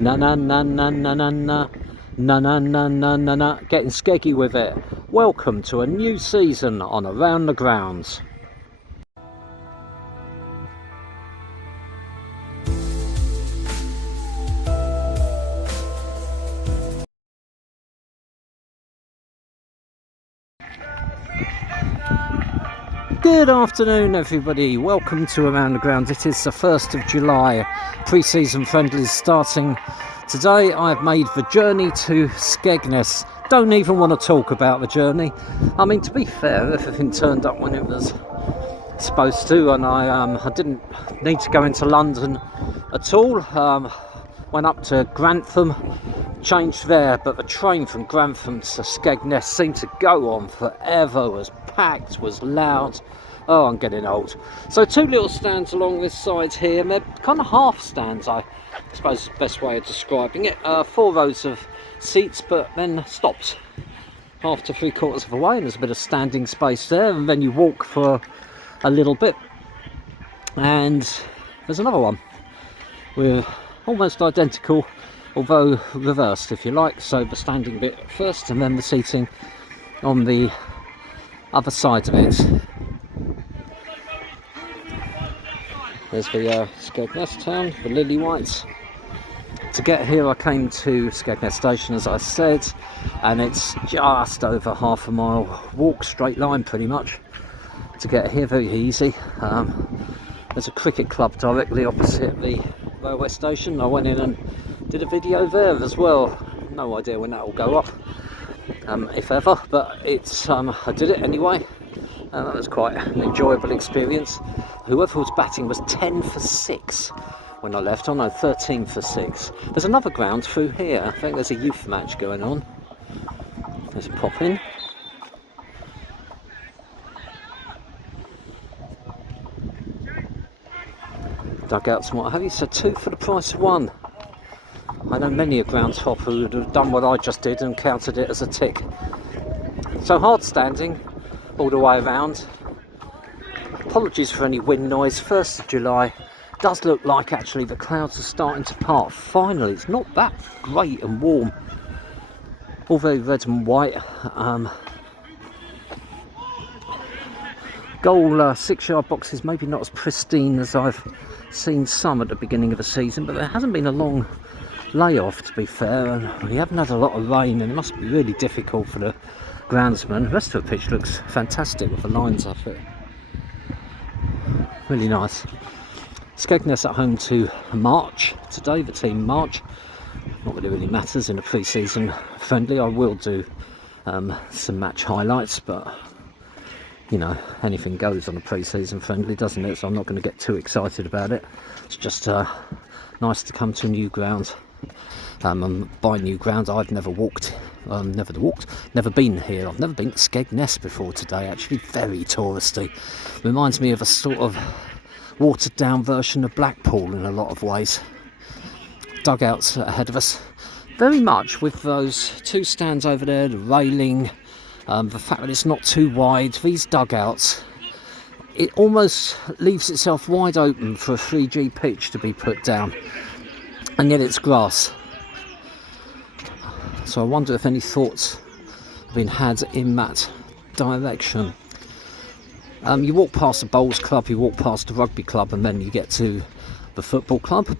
Na na na na na na na na na na na na na. Getting skeggy with it. Welcome to a new season on Around the Grounds. Good afternoon everybody, welcome to Around the Grounds. It is the 1st of July, pre-season friendlies starting today. I've made the journey to Skegness. Don't even want to talk about the journey. I mean, to be fair, everything turned up when it was supposed to, and I didn't need to go into London at all. Went up to Grantham, changed there, but the train from Grantham to Skegness seemed to go on forever, was packed, was loud. Oh, I'm getting old. So two little stands along this side here, and they're kind of half stands, I suppose is the best way of describing it. 4 rows of seats, but then stops half to 3/4 of the way, and there's a bit of standing space there, and then you walk for a little bit, and there's another one. We're almost identical, although reversed if you like, so the standing bit first and then the seating on the other side of it. There's the Skegness Town, the lily whites. To get here I came to Skegness Station, as I said, and it's just over half a mile walk, straight line pretty much to get here, very easy. There's a cricket club directly opposite the railway station. I went in and did a video there as well. No idea when that will go up, if ever, but it's I did it anyway. That was quite an enjoyable experience. Whoever was batting was 10 for 6 when I left. Oh no, 13 for 6. There's another ground through here. I think there's a youth match going on. Let's pop in. Dugouts and what have you, so 2 for the price of 1. I know many a grounds hopper who would have done what I just did and counted it as a tick. So hard standing all the way around. Apologies for any wind noise. 1st of July. Does look like actually the clouds are starting to part. Finally, it's not that great and warm. All very red and white. Goal 6-yard boxes, maybe not as pristine as I've seen some at the beginning of the season, but there hasn't been a long layoff, to be fair, and we haven't had a lot of rain, and it must be really difficult for the groundsman. The rest of the pitch looks fantastic with the lines up it. Really nice. Skegness at home to March today, the team March. Not that it really matters in a pre-season friendly. I will do some match highlights, but you know, anything goes on a pre-season friendly, doesn't it? So I'm not going to get too excited about it. It's just nice to come to a new ground. By new ground, I've never been here. I've never been to Skegness before today, actually. Very touristy. Reminds me of a sort of watered down version of Blackpool in a lot of ways. Dugouts ahead of us. Very much with those 2 stands over there, the railing, the fact that it's not too wide, these dugouts, it almost leaves itself wide open for a 3G pitch to be put down, and yet it's grass. So I wonder if any thoughts have been had in that direction. You walk past the bowls club, you walk past the rugby club, and then you get to the football club.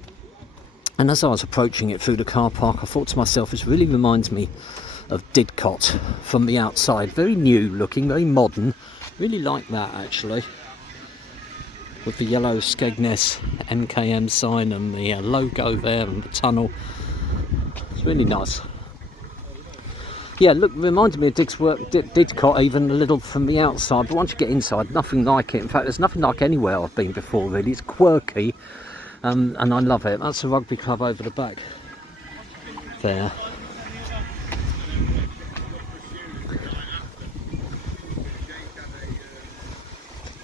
And as I was approaching it through the car park, I thought to myself, this really reminds me of Didcot from the outside. Very new looking, very modern. Really like that actually. With the yellow Skegness MKM sign and the logo there and the tunnel. It's really nice. Yeah, look, reminded me of Didcot even a little from the outside, but once you get inside, nothing like it. In fact, there's nothing like anywhere I've been before really. It's quirky, and I love it. That's a rugby club over the back there.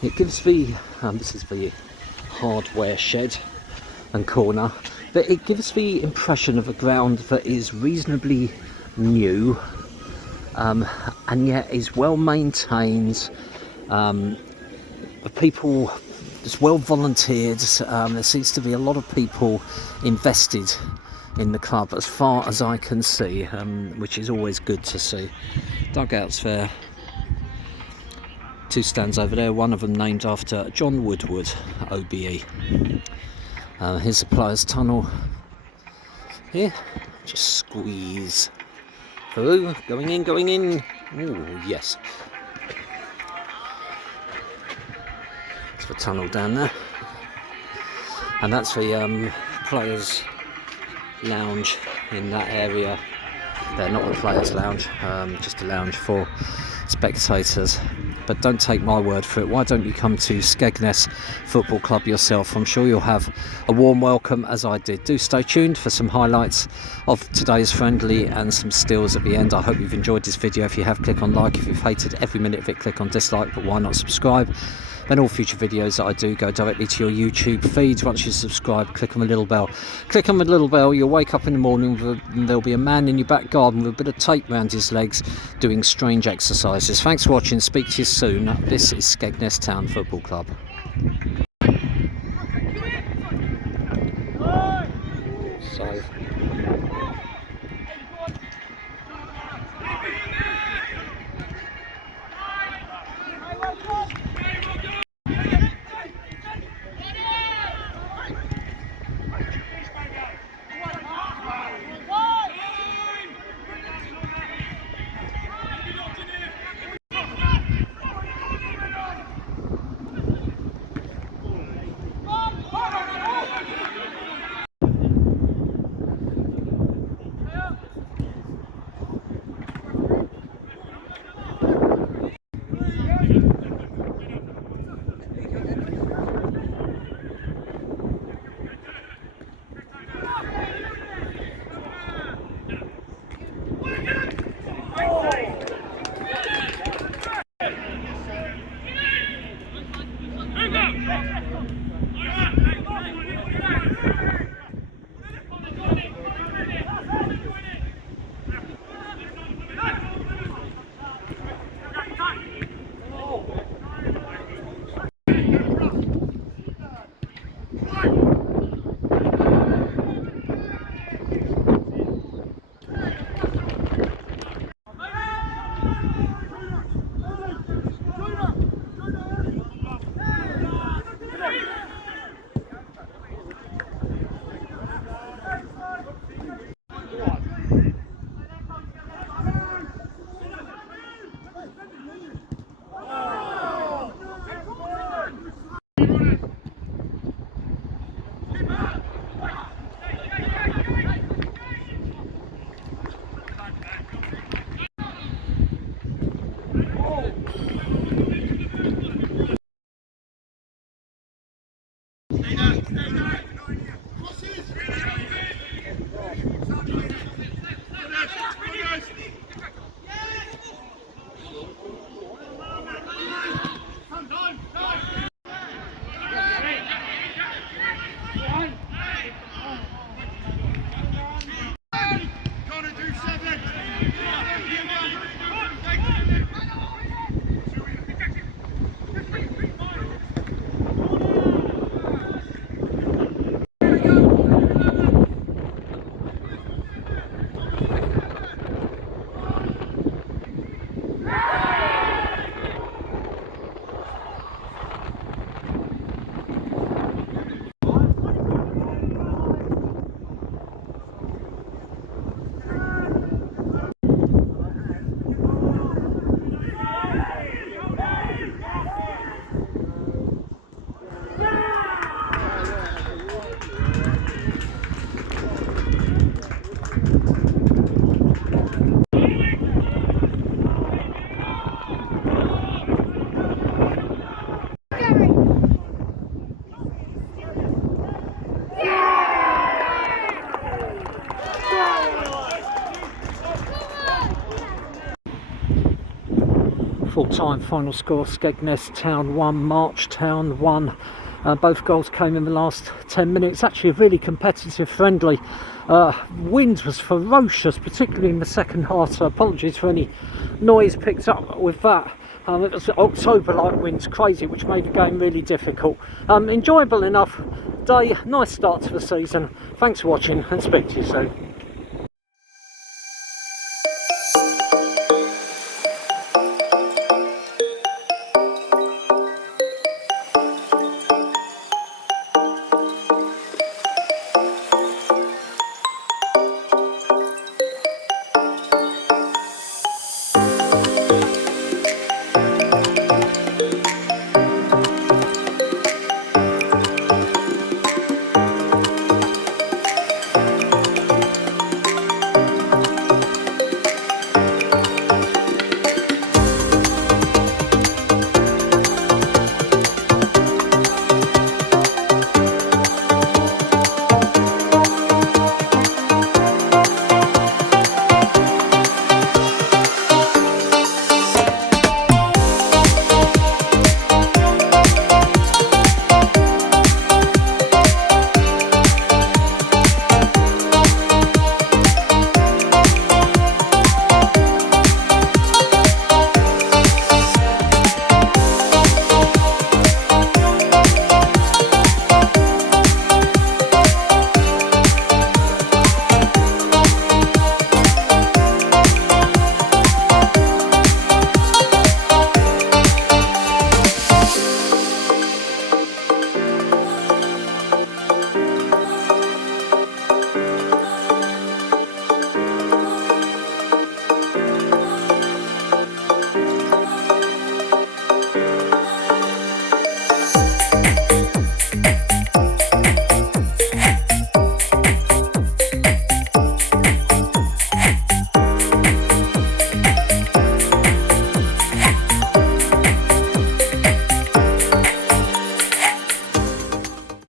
It gives the, this is the hardware shed and corner, but it gives the impression of a ground that is reasonably new, and yet is well maintained. The people it's well volunteered. There seems to be a lot of people invested in the club, as far as I can see, which is always good to see. Dugouts there, 2 stands over there, one of them named after John Woodward, OBE. Here's the players' tunnel here. Just squeeze through, going in. Oh yes. It's the tunnel down there, and that's the players' lounge in that area. They're not the players' lounge, just a lounge for spectators. But don't take my word for it. Why don't you come to Skegness Football Club yourself? I'm sure you'll have a warm welcome, as I did. Do stay tuned for some highlights of today's friendly and some stills at the end. I hope you've enjoyed this video. If you have, click on like. If you've hated every minute of it, click on dislike. But why not subscribe? Then all future videos that I do go directly to your YouTube feed. Once you subscribe, click on the little bell. Click on the little bell, you'll wake up in the morning and there'll be a man in your back garden with a bit of tape around his legs doing strange exercises. Thanks for watching. Speak to you soon. This is Skegness Town Football Club. Save. Full-time final score: Skegness Town 1, March Town 1. Both goals came in the last 10 minutes. Actually a really competitive friendly. Wind was ferocious, particularly in the second half, so apologies for any noise picked up with that. It was October-like winds, crazy, which made the game really difficult. Enjoyable enough day, nice start to the season. Thanks for watching and speak to you soon.